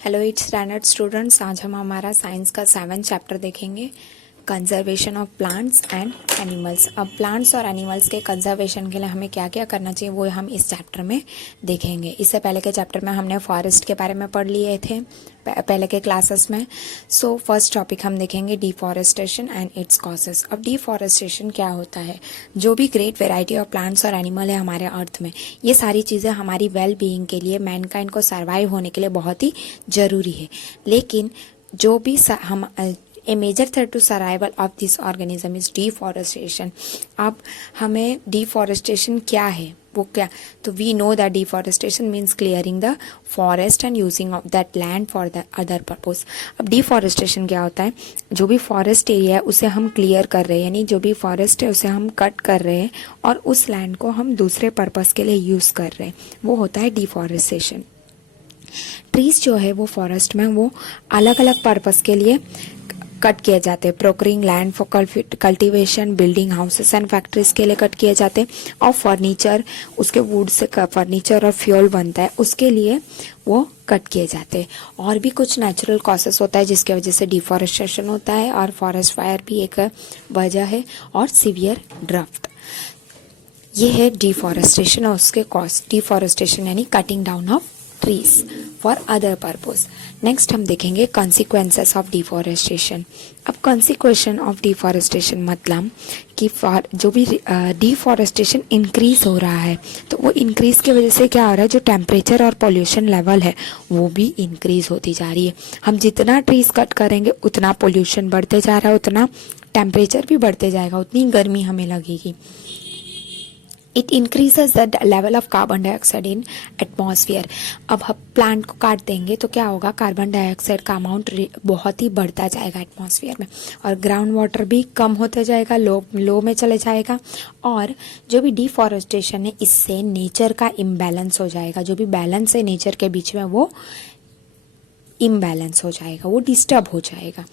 Hello it's standard students. आज हम हमारा साइंस का 7th चैप्टर देखेंगे, conservation of plants and animals. अब प्लांट्स और एनिमल्स के कंजर्वेशन के लिए हमें क्या क्या करना चाहिए वो हम इस चैप्टर में देखेंगे। इससे पहले के चैप्टर में हमने फॉरेस्ट के बारे में पढ़ लिए थे पहले के क्लासेस में। सो फर्स्ट टॉपिक हम देखेंगे डिफॉरेस्टेशन एंड इट्स कॉजेस। अब डिफॉरेस्टेशन क्या होता है? जो भी ग्रेट वेराइटी ऑफ प्लांट्स और एनिमल है हमारे अर्थ में, ये सारी चीज़ें हमारी वेल बीइंग के लिए, मैनकाइंड को सर्वाइव होने के लिए बहुत ही ज़रूरी है। लेकिन जो भी हम a major threat to survival of this organism is deforestation. अब हमें डिफॉरेस्टेशन क्या है वो क्या, तो we know that deforestation means clearing the forest and using of that land for the other purpose. अब डिफॉरेस्टेशन क्या होता है? जो भी फॉरेस्ट एरिया है उसे हम क्लियर कर रहे हैं, यानी जो भी फॉरेस्ट है उसे हम कट कर रहे हैं और उस लैंड को हम दूसरे पर्पज के लिए यूज़ कर रहे हैं, वो होता है डिफॉरेस्टेशन। ट्रीज जो है वो फॉरेस्ट में वो अलग अलग पर्पस के लिए कट किए जाते हैं। Procuring land for cultivation, building houses and factories के लिए कट किए जाते हैं, और फर्नीचर, उसके वुड से फर्नीचर और फ्यूल बनता है उसके लिए वो कट किए जाते हैं। और भी कुछ नेचुरल कॉसेस होता है जिसके वजह से डिफॉरेस्टेशन होता है, और फॉरेस्ट फायर भी एक वजह है, और सीवियर ड्राफ्ट। ये है डिफॉरेस्टेशन और उसके कॉज। डिफॉरेस्टेशन यानी cutting down of trees for other purpose. Next हम देखेंगे कॉन्सिक्वेंसेस ऑफ डिफॉरेस्टेशन। अब कॉन्सिक्वेंस ऑफ डिफॉरेस्टेशन मतलब कि जो भी डिफॉरेस्टेशन इंक्रीज हो रहा है तो वो इंक्रीज की वजह से क्या हो रहा है, जो टेम्परेचर और पोल्यूशन लेवल है वो भी इंक्रीज होती जा रही है। हम जितना ट्रीज कट करेंगे उतना पोल्यूशन बढ़ते जा रहा है, उतना टेम्परेचर भी बढ़ते जाएगा, उतनी गर्मी हमें लगेगी। It increases the level of carbon dioxide in atmosphere. अब हम प्लांट को काट देंगे तो क्या होगा, कार्बन डाइऑक्साइड का अमाउंट बहुत ही बढ़ता जाएगा एटमॉस्फेयर में, और ग्राउंड वाटर भी कम होते जाएगा, लो में चले जाएगा। और जो भी डिफॉरेस्टेशन है इससे नेचर का इम्बैलेंस हो जाएगा, जो भी बैलेंस है नेचर के बीच में वो इम्बैलेंस हो जाएगा, वो डिस्टर्ब हो जाएगा।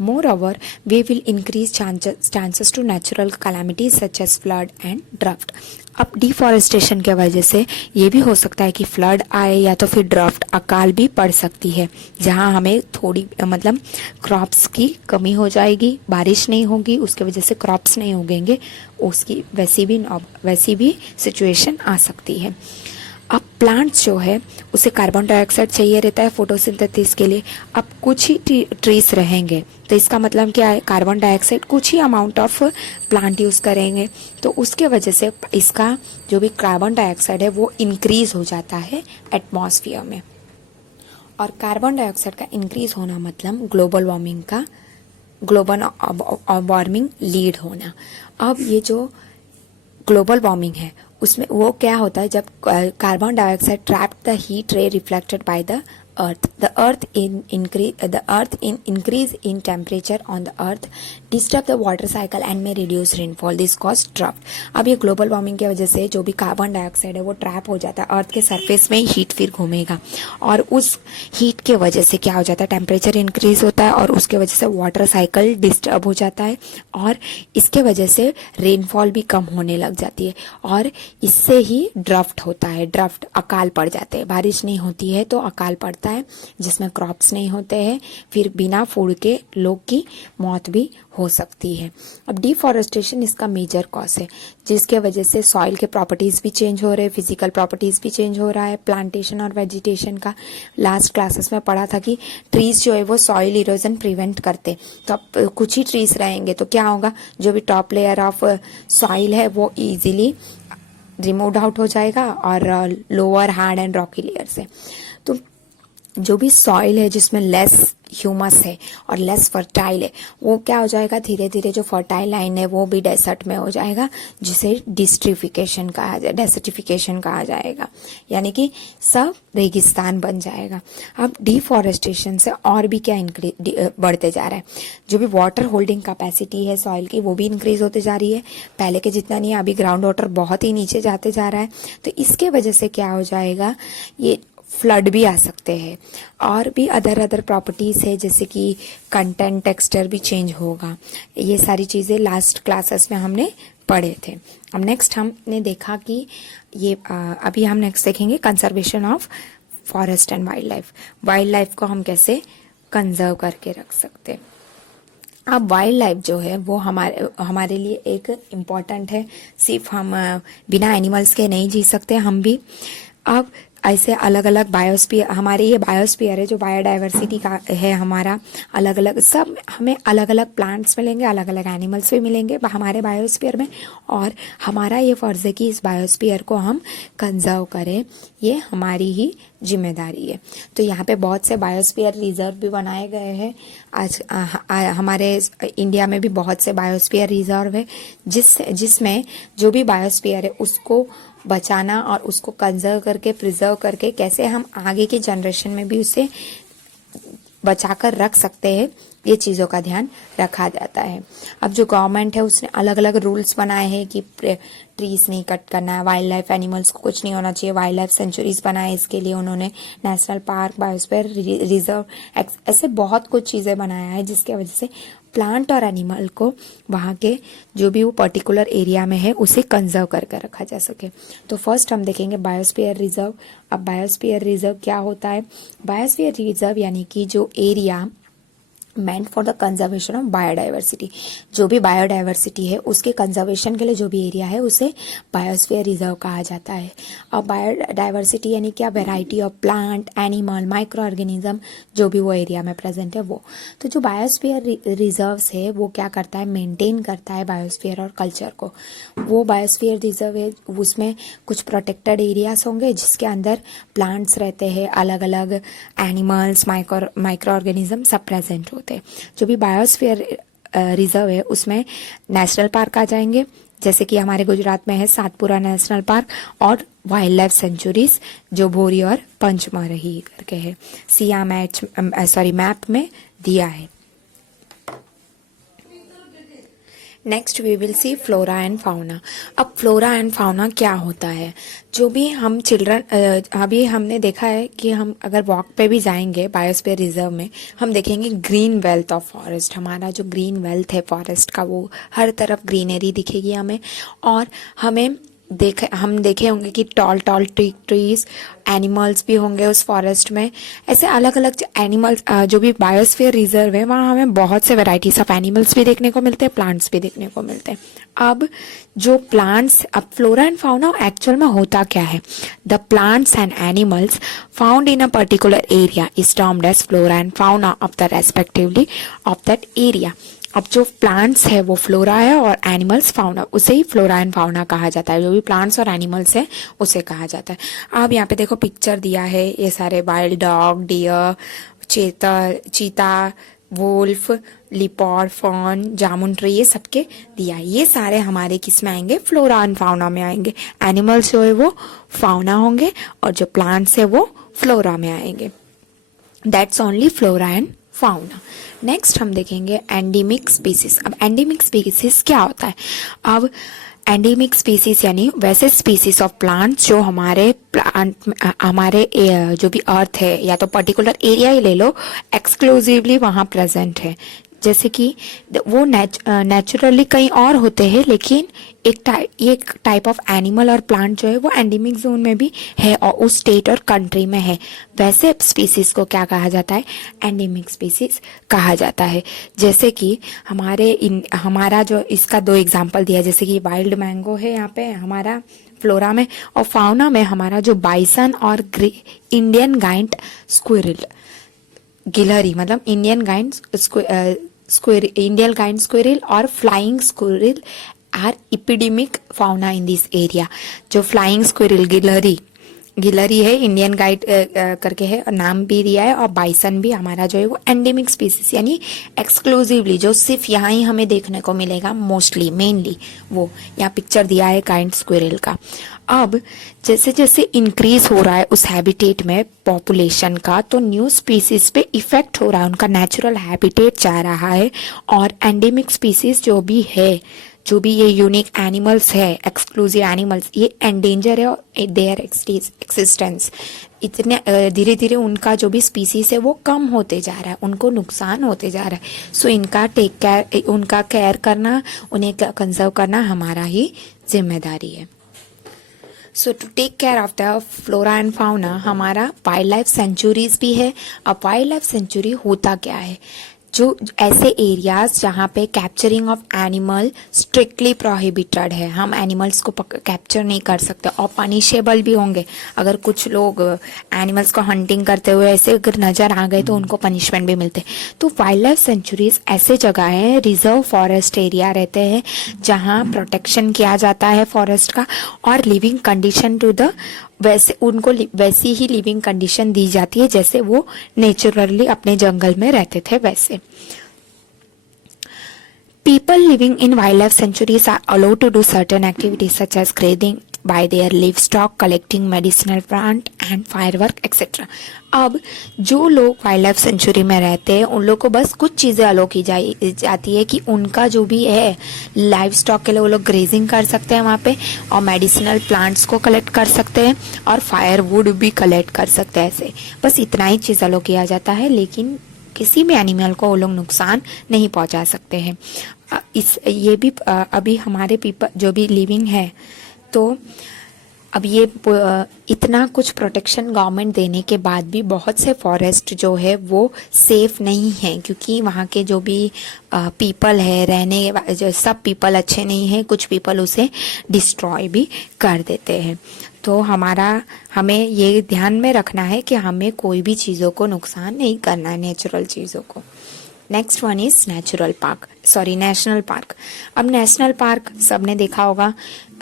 Moreover we will increase chances to natural calamities such as flood and drought. अब डिफॉरेस्टेशन के वजह से ये भी हो सकता है कि फ्लड आए या तो फिर ड्राफ्ट, अकाल भी पड़ सकती है, जहाँ हमें थोड़ी मतलब क्रॉप्स की कमी हो जाएगी, बारिश नहीं होगी, उसके वजह से क्रॉप्स नहीं उगेंगे, उसकी वैसी भी सिचुएशन आ सकती है। अब प्लांट्स जो है उसे कार्बन डाइऑक्साइड चाहिए रहता है फोटोसिंथेसिस के लिए। अब कुछ ही ट्रीज रहेंगे तो इसका मतलब क्या है, कार्बन डाइऑक्साइड कुछ ही अमाउंट ऑफ प्लांट यूज़ करेंगे, तो उसके वजह से इसका जो भी कार्बन डाइऑक्साइड है वो इंक्रीज हो जाता है एटमॉस्फेयर में। और कार्बन डाइऑक्साइड का इंक्रीज होना मतलब ग्लोबल वार्मिंग लीड होना। अब ये जो ग्लोबल वार्मिंग है उसमें वो क्या होता है, जब carbon dioxide trap the heat रे reflected by the earth increase in temperature on the earth disturb the water cycle and may reduce rainfall, this cause drought। अब ये ग्लोबल वार्मिंग की वजह से जो भी कार्बन डाइऑक्साइड है वो ट्रैप हो जाता है, अर्थ के सरफेस में हीट फिर घूमेगा, और उस हीट के वजह से क्या हो जाता है, टेम्परेचर इंक्रीज होता है, और उसके वजह से वाटर साइकिल डिस्टर्ब हो जाता है, और इसके वजह से रेनफॉल भी कम होने लग जाती है, और इससे ही ड्राफ्ट होता है। ड्राफ्ट अकाल पड़ जाते हैं, बारिश नहीं होती है तो अकाल पड़ता है, जिसमें क्रॉप्स नहीं होते हैं, फिर बिना फूड के लोग की मौत भी हो सकती है। अब डिफॉरेस्टेशन इसका मेजर कॉज है, जिसके वजह से सॉइल के प्रॉपर्टीज भी चेंज हो रहे हैं, फिजिकल प्रॉपर्टीज भी चेंज हो रहा है। प्लांटेशन और वेजिटेशन का लास्ट क्लासेस में पढ़ा था कि ट्रीज जो है वो सॉइल इरोजन प्रिवेंट करते, तो अब कुछ ही ट्रीज रहेंगे तो क्या होगा, जो भी टॉप लेयर ऑफ सॉइल है वो इजीली रिमूव आउट हो जाएगा, और lower hard and Rocky layer से तो जो भी सॉइल है जिसमें लेस ह्यूमस है और लेस फर्टाइल है वो क्या हो जाएगा, धीरे धीरे जो फर्टाइल लाइन है वो भी डेसर्ट में हो जाएगा, जिसे डेसर्टिफिकेशन कहा जाएगा, यानी कि सब रेगिस्तान बन जाएगा। अब डिफॉरेस्टेशन से और भी क्या बढ़ते जा रहा है, जो भी वाटर होल्डिंग कैपेसिटी है सॉइल की वो भी इंक्रीज होते जा रही है, पहले के जितना नहीं, अभी ग्राउंड वाटर बहुत ही नीचे जाते जा रहा है, तो इसके वजह से क्या हो जाएगा, ये फ्लड भी आ सकते हैं, और भी अदर प्रॉपर्टीज़ है जैसे कि कंटेंट टेक्सचर भी चेंज होगा। ये सारी चीज़ें लास्ट क्लासेस में हमने पढ़े थे। अब नेक्स्ट हमने देखा कि ये अभी हम नेक्स्ट देखेंगे conservation of forest and wild life को हम कैसे कंजर्व करके रख सकते हैं। अब वाइल्ड लाइफ जो है वो हमारे लिए एक इम्पॉर्टेंट है। सिर्फ हम बिना एनिमल्स के नहीं जी सकते हम भी। अब ऐसे अलग अलग बायोस्फीयर, हमारे ये बायोस्फीयर है जो बायोडाइवर्सिटी का है हमारा, अलग अलग सब हमें अलग अलग प्लांट्स मिलेंगे, अलग अलग एनिमल्स भी मिलेंगे हमारे बायोस्फीयर में। और हमारा ये फ़र्ज़ है कि इस बायोस्फीयर को हम कंजर्व करें, ये हमारी ही जिम्मेदारी है। तो यहाँ पे बहुत से बायोस्फीयर रिजर्व भी बनाए गए हैं। आज हमारे इंडिया में भी बहुत से बायोस्फीयर रिजर्व है जिसमें जो भी बायोस्फीयर है उसको बचाना और उसको कंजर्व करके प्रिजर्व करके कैसे हम आगे की जनरेशन में भी उसे बचाकर रख सकते हैं, ये चीज़ों का ध्यान रखा जाता है। अब जो गवर्नमेंट है उसने अलग अलग रूल्स बनाए हैं कि ट्रीज नहीं कट करना है, वाइल्ड लाइफ एनिमल्स को कुछ नहीं होना चाहिए, वाइल्ड लाइफ सेंचुरीज बनाए, इसके लिए उन्होंने नेशनल पार्क, बायोस्फीयर रिजर्व, ऐसे बहुत कुछ चीज़ें बनाया है जिसके वजह से प्लांट और एनिमल को वहाँ के जो भी वो पर्टिकुलर एरिया में है उसे कंजर्व करके रखा जा सके। तो फर्स्ट हम देखेंगे बायोस्फीयर रिजर्व। अब बायोस्फीयर रिजर्व क्या होता है? बायोस्फीयर रिजर्व यानी कि जो area meant for the conservation of biodiversity, जो भी बायोडाइवर्सिटी है उसके कंजर्वेशन के लिए जो भी एरिया है उसे बायोस्फीयर रिजर्व कहा जाता है। अब बायोडाइवर्सिटी यानी क्या? Variety of plant, animal, micro organism जो भी वो एरिया में प्रेजेंट है वो। तो जो बायोस्फीयर रिजर्व्स है वो क्या करता है? मेंटेन करता है बायोस्फीयर और कल्चर को। वो बायोस्फीयर रिजर्व है उसमें कुछ प्रोटेक्टेड एरियाज होंगे जिसके अंदर प्लांट्स रहते हैं, अलग अलग एनिमल्स, माइक्रो ऑर्गेनिज्म सब प्रेजेंट होते हैं। जो भी बायोस्फीयर रिजर्व है उसमें नेशनल पार्क आ जाएंगे, जैसे कि हमारे गुजरात में है सातपुरा नेशनल पार्क, और वाइल्ड लाइफ सेंचुरीज जो भोरी और पंचमरही करके है, सिया मैप में दिया है। Next we will see flora and fauna. अब फ्लोरा एंड फाउना क्या होता है? जो भी हम चिल्ड्रन अभी हमने देखा है कि हम अगर वॉक पे भी जाएंगे बायोस्फीयर रिजर्व में, हम देखेंगे ग्रीन वेल्थ ऑफ फॉरेस्ट। हमारा जो ग्रीन वेल्थ है फॉरेस्ट का वो हर तरफ ग्रीनरी दिखेगी हमें। और हम देखे होंगे कि टॉल ट्रीज, एनिमल्स भी होंगे उस फॉरेस्ट में। ऐसे अलग अलग एनिमल्स जो भी बायोस्फीयर रिजर्व है वहाँ हमें बहुत से वैराइटीज ऑफ एनिमल्स भी देखने को मिलते हैं, प्लांट्स भी देखने को मिलते हैं। अब जो प्लांट्स, अब फ्लोरा एंड फाउना एक्चुअल में होता क्या है? The plants and animals found in a particular area is termed as flora and fauna of the respectively of that area. अब जो प्लांट्स है वो फ्लोरा है और एनिमल्स फाउना, उसे ही फ्लोरा एंड फाउना कहा जाता है। जो भी प्लांट्स और एनिमल्स है उसे कहा जाता है। अब यहाँ पे देखो पिक्चर दिया है, ये सारे वाइल्ड डॉग, डियर, चीता, वुल्फ, लिपॉर्ड, फॉन, जामुन ट्री, ये सबके दिया है। ये सारे हमारे किस में आएंगे? फ्लोरा एंड फाउना में आएंगे। एनिमल्स जो है वो फाउना होंगे और जो प्लांट्स है वो फ्लोरा में आएंगे। That's only flora and fauna. Next हम देखेंगे एंडेमिक स्पीसीज। अब एंडेमिक स्पीसीज क्या होता है? अब एंडेमिक स्पीसीज यानी वैसे स्पीसीज ऑफ प्लांट्स जो हमारे जो भी अर्थ है या तो पर्टिकुलर एरिया ही ले लो, एक्सक्लूसिवली वहाँ प्रेजेंट है। जैसे कि वो नेचुरली कहीं और होते हैं, लेकिन एक टाइप ऑफ एनिमल और प्लांट जो है वो एंडेमिक जोन में भी है और उस स्टेट और कंट्री में है। वैसे स्पीसीज को क्या कहा जाता है? एंडेमिक स्पीसीज कहा जाता है। जैसे कि हमारा जो इसका 2 एग्जांपल दिया, जैसे कि वाइल्ड मैंगो है यहाँ पे हमारा फ्लोरा में, और फाउना में हमारा जो बाइसन और इंडियन गाइंट स्क्विरल, गिलहरी मतलब इंडियन गाइंट स्क्विरल और flying squirrel are epidemic fauna in this area. जो फ्लाइंग स्क्विरल गिलहरी है, इंडियन गाइड करके है और नाम भी दिया है, और बाइसन भी हमारा जो है वो एंडेमिक स्पीसीज यानी एक्सक्लूसिवली जो सिर्फ यहाँ ही हमें देखने को मिलेगा, मोस्टली मेनली वो यहाँ पिक्चर दिया है गाइंट स्क्विरल का। अब जैसे जैसे इंक्रीज हो रहा है उस हैबिटेट में पॉपुलेशन का, तो न्यू स्पीसीज पे इफेक्ट हो रहा है, उनका नेचुरल हैबिटेट जा रहा है। और एंडेमिक स्पीसीज जो भी है, जो भी ये यूनिक एनिमल्स है, एक्सक्लूसिव एनिमल्स, ये एंडेंजर है और देयर एक्सिस्टेंस इतने धीरे धीरे उनका जो भी स्पीसीज है वो कम होते जा रहा है, उनको नुकसान होते जा रहा है। सो इनका उनका केयर करना, उन्हें कंजर्व करना हमारा ही जिम्मेदारी है। So to take care of the flora and fauna हमारा वाइल्ड लाइफ सेंचुरीज भी है। अब वाइल्ड लाइफ सेंचुरी होता क्या है, जो ऐसे एरियाज जहाँ पे capturing of animal strictly prohibited है, हम एनिमल्स को कैप्चर नहीं कर सकते और पनिशेबल भी होंगे। अगर कुछ लोग एनिमल्स को हंटिंग करते हुए ऐसे अगर नज़र आ गए तो उनको पनिशमेंट भी मिलते। तो वाइल्ड लाइफ सेंचुरीज ऐसे जगह हैं, रिजर्व फॉरेस्ट एरिया रहते हैं जहाँ प्रोटेक्शन किया जाता है फॉरेस्ट का, और लिविंग कंडीशन टू द वैसे उनको वैसी ही लिविंग कंडीशन दी जाती है जैसे वो नेचुरली अपने जंगल में रहते थे वैसे। People living in wildlife sanctuaries are allowed to do certain activities such as grazing by their livestock, collecting medicinal plant and firework etc. अब जो लोग वाइल्ड लाइफ सेंचुरी में रहते हैं उन लोग को बस कुछ चीज़ें अलो की जाती है कि उनका जो भी है लाइव स्टॉक के लिए वो लोग ग्रेजिंग कर सकते हैं वहाँ पे, और मेडिसिनल प्लांट्स को कलेक्ट कर सकते हैं और फायरवुड भी कलेक्ट कर सकते हैं। ऐसे बस इतना ही चीज़ अलो किया जाता है, लेकिन किसी भी एनिमल को वो लोग नुकसान नहीं पहुंचा सकते हैं। ये भी अभी हमारे पीपल जो भी लिविंग है, तो अब ये इतना कुछ प्रोटेक्शन गवर्नमेंट देने के बाद भी बहुत से फॉरेस्ट जो है वो सेफ नहीं हैं, क्योंकि वहाँ के जो भी पीपल है रहने जो सब पीपल अच्छे नहीं हैं, कुछ पीपल उसे डिस्ट्रॉय भी कर देते हैं। तो हमें ये ध्यान में रखना है कि हमें कोई भी चीज़ों को नुकसान नहीं करना है, नेचुरल चीज़ों को। Next one is national park. अब नेशनल पार्क सबने देखा होगा,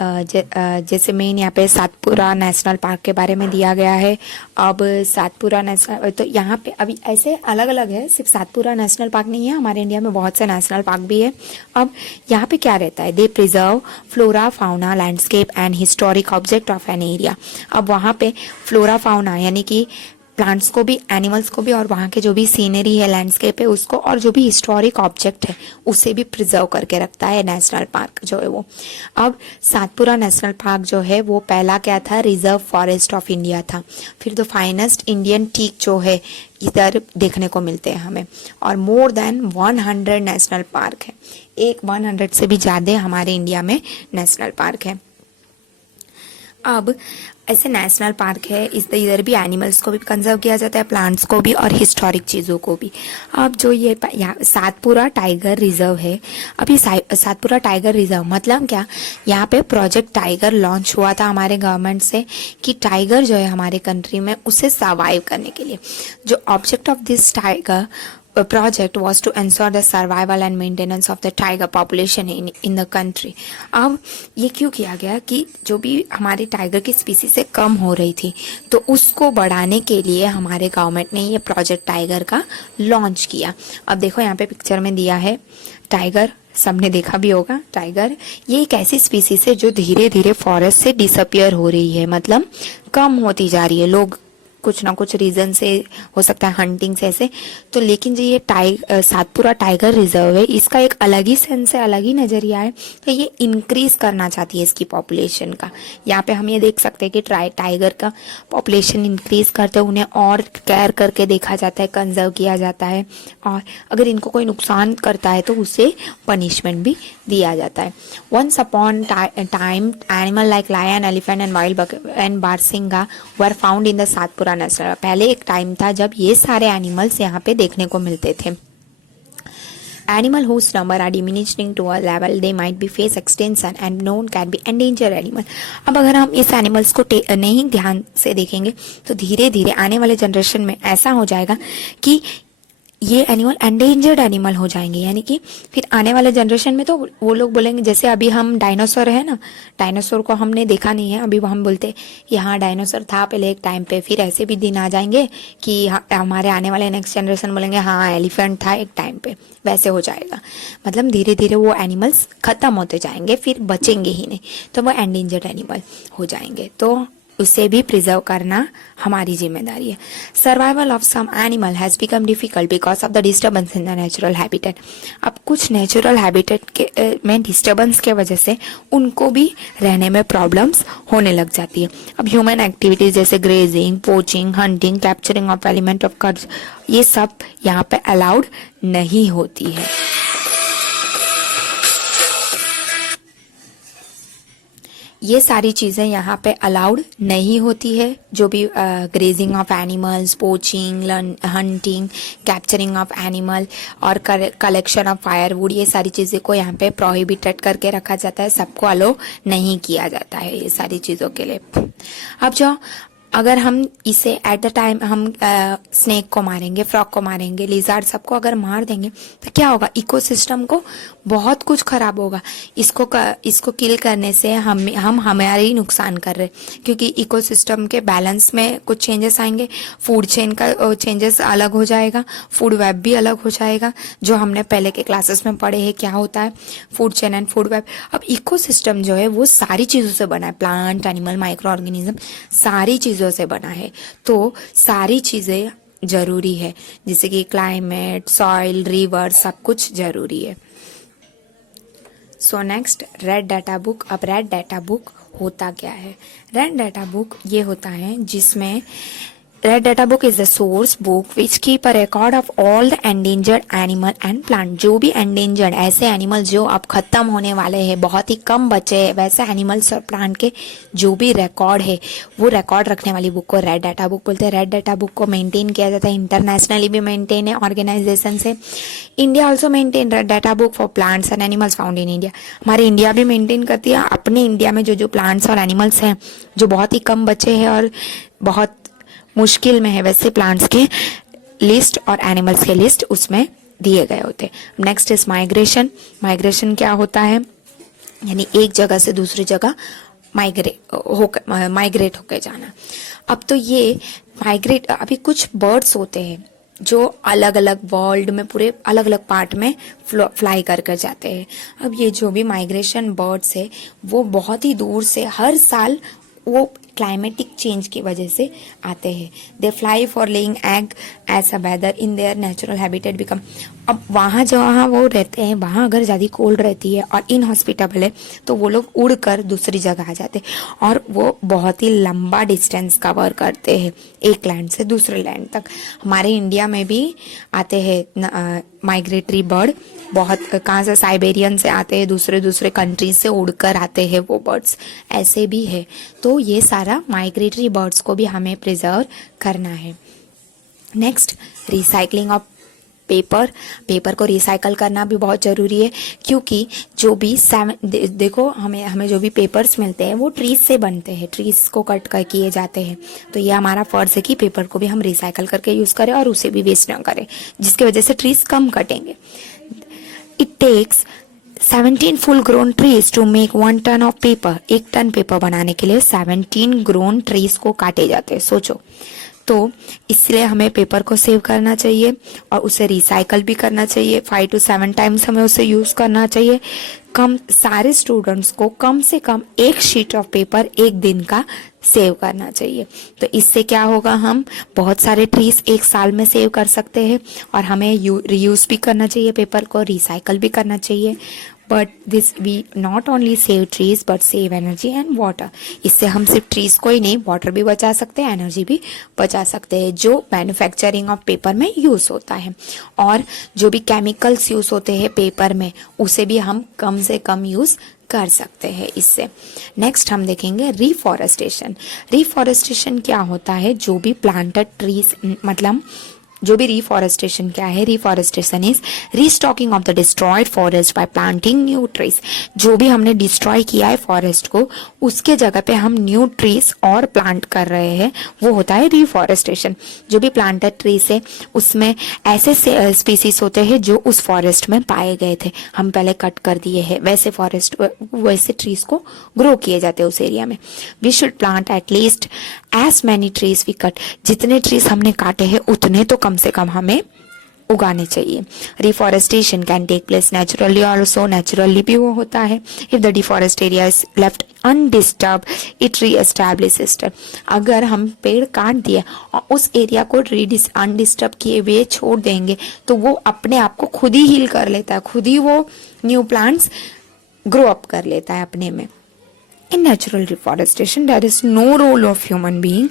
जैसे मेन यहाँ पे सातपुरा नेशनल पार्क के बारे में दिया गया है। अब सातपुरा नेशनल, तो यहाँ पे अभी ऐसे अलग अलग है, सिर्फ सातपुरा नेशनल पार्क नहीं है, हमारे इंडिया में बहुत से नेशनल पार्क भी है। अब यहाँ पे क्या रहता है, they preserve flora fauna landscape and historic object of an area. अब वहाँ पे फ्लोरा फाउना यानी कि प्लांट्स को भी, एनिमल्स को भी, और वहाँ के जो भी सीनरी है, लैंडस्केप है उसको, और जो भी हिस्टोरिक ऑब्जेक्ट है उसे भी प्रिजर्व करके रखता है नेशनल पार्क जो है वो। अब सातपुरा नेशनल पार्क जो है वो पहला क्या था, रिजर्व फॉरेस्ट ऑफ इंडिया था। फिर द फाइनेस्ट इंडियन टीक जो है इधर देखने को मिलते हैं हमें, और मोर देन 100 नेशनल पार्क है, 100 से भी ज़्यादा हमारे इंडिया में नेशनल पार्क है। अब ऐसे नेशनल पार्क है, इधर भी एनिमल्स को भी कंजर्व किया जाता है, प्लांट्स को भी और हिस्टोरिक चीज़ों को भी। अब जो ये सातपुरा टाइगर रिजर्व है, अब ये सातपुरा टाइगर रिजर्व मतलब क्या, यहाँ पे प्रोजेक्ट टाइगर लॉन्च हुआ था हमारे गवर्नमेंट से कि टाइगर जो है हमारे कंट्री में उसे सर्वाइव करने के लिए। जो object of this tiger project was to ensure the survival and maintenance of the tiger population in the country। अब ये क्यों किया गया कि जो भी हमारे टाइगर की स्पीसीज से कम हो रही थी तो उसको बढ़ाने के लिए हमारे गवर्नमेंट ने ये प्रोजेक्ट टाइगर का लॉन्च किया। अब देखो यहाँ पे पिक्चर में दिया है टाइगर, सबने देखा भी होगा। टाइगर ये एक ऐसी स्पीसीज है जो धीरे धीरे फॉरेस्ट से डिसअपियर हो रही है, मतलब कम होती जा रही है। लोग कुछ ना कुछ रीजन से, हो सकता है हंटिंग से ऐसे, तो लेकिन जो ये सातपुरा टाइगर रिजर्व है इसका एक अलग ही सेंस है, अलग ही नजरिया है। तो ये इंक्रीज करना चाहती है इसकी पॉपुलेशन का। यहाँ पे हम ये देख सकते हैं कि टाइगर का पॉपुलेशन इंक्रीज करते उन्हें और केयर करके देखा जाता है, कंजर्व किया जाता है, और अगर इनको कोई नुकसान करता है तो उसे पनिशमेंट भी दिया जाता है। Once upon time animal like lion, elephant and wild and barasingha were found in the Satpura national. पहले एक टाइम था जब ये सारे एनिमल्स यहाँ पे देखने को मिलते थे। Animal whose number are diminishing to a level they might be face extinction and known can be endangered animal। अब अगर हम इस एनिमल्स को नहीं ध्यान से देखेंगे तो धीरे धीरे आने वाले जनरेशन में ऐसा हो जाएगा कि ये एनिमल एंडेंजर्ड एनिमल हो जाएंगे, यानी कि फिर आने वाले जनरेशन में तो वो लोग बोलेंगे, जैसे अभी हम डायनासोर है ना, डायनासोर को हमने देखा नहीं है, अभी वो हम बोलते यहाँ डायनासोर था पहले एक टाइम पे, फिर ऐसे भी दिन आ जाएंगे कि हमारे आने वाले नेक्स्ट जनरेशन बोलेंगे हाँ एलिफेंट था एक टाइम पे, वैसे हो जाएगा। मतलब धीरे धीरे वो एनिमल्स खत्म होते जाएंगे, फिर बचेंगे ही नहीं, तो वो एंडेंजर्ड एनिमल हो जाएंगे। तो उसे भी प्रिजर्व करना हमारी जिम्मेदारी है। Survival of some animal has become difficult because of the disturbance in the natural habitat. अब कुछ नेचुरल हैबिटेट के में डिस्टर्बेंस के वजह से उनको भी रहने में प्रॉब्लम्स होने लग जाती है। अब ह्यूमन एक्टिविटीज जैसे grazing, poaching, hunting, capturing of element of कर्ज, ये सब यहाँ पे अलाउड नहीं होती है। ये सारी चीज़ें यहाँ पे अलाउड नहीं होती है। जो भी grazing of animals, poaching, hunting, capturing of animal और कलेक्शन ऑफ फायरवुड, ये सारी चीज़ें को यहाँ पे प्रोहिबिटेड करके रखा जाता है। सबको अलो नहीं किया जाता है ये सारी चीज़ों के लिए। अब जो अगर हम इसे एट द टाइम हम स्नेक को मारेंगे, फ्रॉग को मारेंगे, लिजार्ड सबको अगर मार देंगे तो क्या होगा, इकोसिस्टम को बहुत कुछ खराब होगा। इसको किल करने से हम हमारे ही नुकसान कर रहे हैं, क्योंकि इकोसिस्टम के बैलेंस में कुछ चेंजेस आएंगे, फूड चेन का चेंजेस अलग हो जाएगा, फूड वेब भी अलग हो जाएगा, जो हमने पहले के क्लासेस में पढ़े हैं क्या होता है food chain and food web. अब इकोसिस्टम जो है वो सारी चीज़ों से बना है, प्लांट, एनिमल, माइक्रो ऑर्गेनिज्म, सारी चीज़ों से बना है। तो सारी चीज़ें जरूरी है, जैसे कि क्लाइमेट, सॉइल, रिवर, सब कुछ जरूरी है। So next, red data book. अब रेड डाटा बुक होता क्या है? रेड डाटा बुक ये होता है जिसमें Red Data Book is the source book which keep a record of all the endangered animal and plant। जो भी endangered ऐसे एनिमल जो अब खत्म होने वाले हैं, बहुत ही कम बचे हैं, वैसे एनिमल्स और प्लांट के जो भी रिकॉर्ड है वो रिकॉर्ड रखने वाली बुक को रेड डाटा बुक बोलते हैं। रेड डाटा बुक को मेंटेन किया जाता है, इंटरनेशनली भी मेंटेन है ऑर्गेनाइजेशन से। India also maintain red data book for plants and animals found in India. हमारी इंडिया भी मेंटेन करती है अपने इंडिया में जो प्लांट्स और एनिमल्स हैं जो बहुत ही कम बचे हैं और बहुत मुश्किल में है, वैसे प्लांट्स के लिस्ट और एनिमल्स के लिस्ट उसमें दिए गए होते हैं। Next is migration. माइग्रेशन क्या होता है? यानी एक जगह से दूसरी जगह माइग्रेट होकर जाना। अब तो ये माइग्रेट, अभी कुछ बर्ड्स होते हैं जो अलग अलग वर्ल्ड में पूरे अलग अलग पार्ट में फ्लाई कर जाते हैं। अब ये जो भी माइग्रेशन बर्ड्स है वो बहुत ही दूर से हर साल वो क्लाइमेटिक चेंज की वजह से आते हैं। They fly for laying egg as a weather in their natural habitat become. अब वहाँ जहाँ वो रहते हैं वहाँ अगर ज़्यादा कोल्ड रहती है और इनहॉस्पिटेबल है तो वो लोग उड़ कर दूसरी जगह आ जाते हैं और वो बहुत ही लंबा डिस्टेंस कवर करते हैं एक लैंड से दूसरे लैंड तक। हमारे इंडिया में भी आते हैं माइग्रेटरी बर्ड, बहुत कहाँ से, साइबेरियन से आते हैं, दूसरे कंट्रीज से उड़कर आते हैं वो बर्ड्स, ऐसे भी है। तो ये सारा माइग्रेटरी बर्ड्स को भी हमें प्रिजर्व करना है। नेक्स्ट, रिसाइकलिंग ऑफ पेपर को रिसाइकल करना भी बहुत ज़रूरी है, क्योंकि जो भी देखो हमें जो भी पेपर्स मिलते हैं वो ट्रीज से बनते हैं, ट्रीज को कट कर किए जाते हैं। तो ये हमारा फर्ज है कि पेपर को भी हम रिसाइकल करके यूज़ करें और उसे भी वेस्ट ना करें, जिसकी वजह से ट्रीज कम कटेंगे। It takes 17 full grown trees to make 1 ton of paper. 1 ton paper बनाने के लिए 17 ग्रोन ट्रीज को काटे जाते हैं, सोचो। तो इसलिए हमें पेपर को सेव करना चाहिए और उसे रिसाइकल भी करना चाहिए। 5 to 7 टाइम्स हमें उसे यूज़ करना चाहिए। सारे स्टूडेंट्स को कम से कम 1 शीट ऑफ पेपर 1 दिन का सेव करना चाहिए। तो इससे क्या होगा, हम बहुत सारे ट्रीज 1 साल में सेव कर सकते हैं और हमें रीयूज भी करना चाहिए, पेपर को रिसाइकल भी करना चाहिए। But this we not only save trees but save energy and water. इससे हम सिर्फ ट्रीज को ही नहीं, वाटर भी बचा सकते हैं, एनर्जी भी बचा सकते हैं जो मैन्युफैक्चरिंग ऑफ पेपर में यूज होता है। और जो भी केमिकल्स यूज होते हैं पेपर में उसे भी हम कम से कम यूज कर सकते हैं इससे। नेक्स्ट हम देखेंगे रिफॉरेस्टेशन। रिफॉरेस्टेशन क्या होता है? जो भी प्लांटेड ट्रीज, मतलब जो भी रिफॉरेस्टेशन क्या है? Reforestation is restocking of the destroyed forest by planting new trees. जो भी हमने डिस्ट्रॉय किया है फॉरेस्ट को, उसके जगह पे हम न्यू ट्रीज और प्लांट कर रहे हैं, वो होता है रिफॉरेस्टेशन। जो भी प्लांटेड ट्रीज है उसमें ऐसे स्पीसीज होते हैं जो उस फॉरेस्ट में पाए गए थे, हम पहले कट कर दिए हैं, वैसे ट्रीज को ग्रो किए जाते हैं उस एरिया में। We should plant at least as many trees we cut. जितने ट्रीज हमने काटे हैं उतने तो कम से कम हमें उगाने चाहिए। Reforestation can take place naturally, also naturally भी वो होता है। If the deforest area is left undisturb it reestablishes. अगर हम पेड़ काट दिए और उस एरिया को अनडिस्टर्ब किए हुए छोड़ देंगे तो वो अपने आप को खुद ही हील कर लेता है, खुद ही वो न्यू प्लांट्स ग्रो अप कर लेता है अपने में। In natural reforestation, there is no role of human being.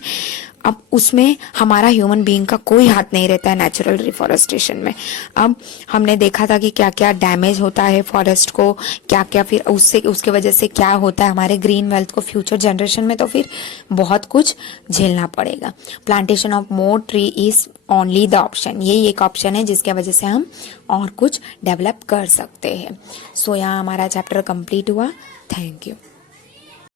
अब उसमें हमारा ह्यूमन बीइंग का कोई हाथ नहीं रहता है नेचुरल रिफॉरेस्टेशन में। अब हमने देखा था कि क्या क्या डैमेज होता है फॉरेस्ट को, क्या क्या फिर उससे उसके वजह से क्या होता है हमारे ग्रीन वेल्थ को फ्यूचर जनरेशन में, तो फिर बहुत कुछ झेलना पड़ेगा। Plantation of more tree is only the option, यही एक ऑप्शन है जिसके वजह से हम और कुछ डेवलप कर सकते हैं। सो यहाँ हमारा चैप्टर कंप्लीट हुआ। Thank you.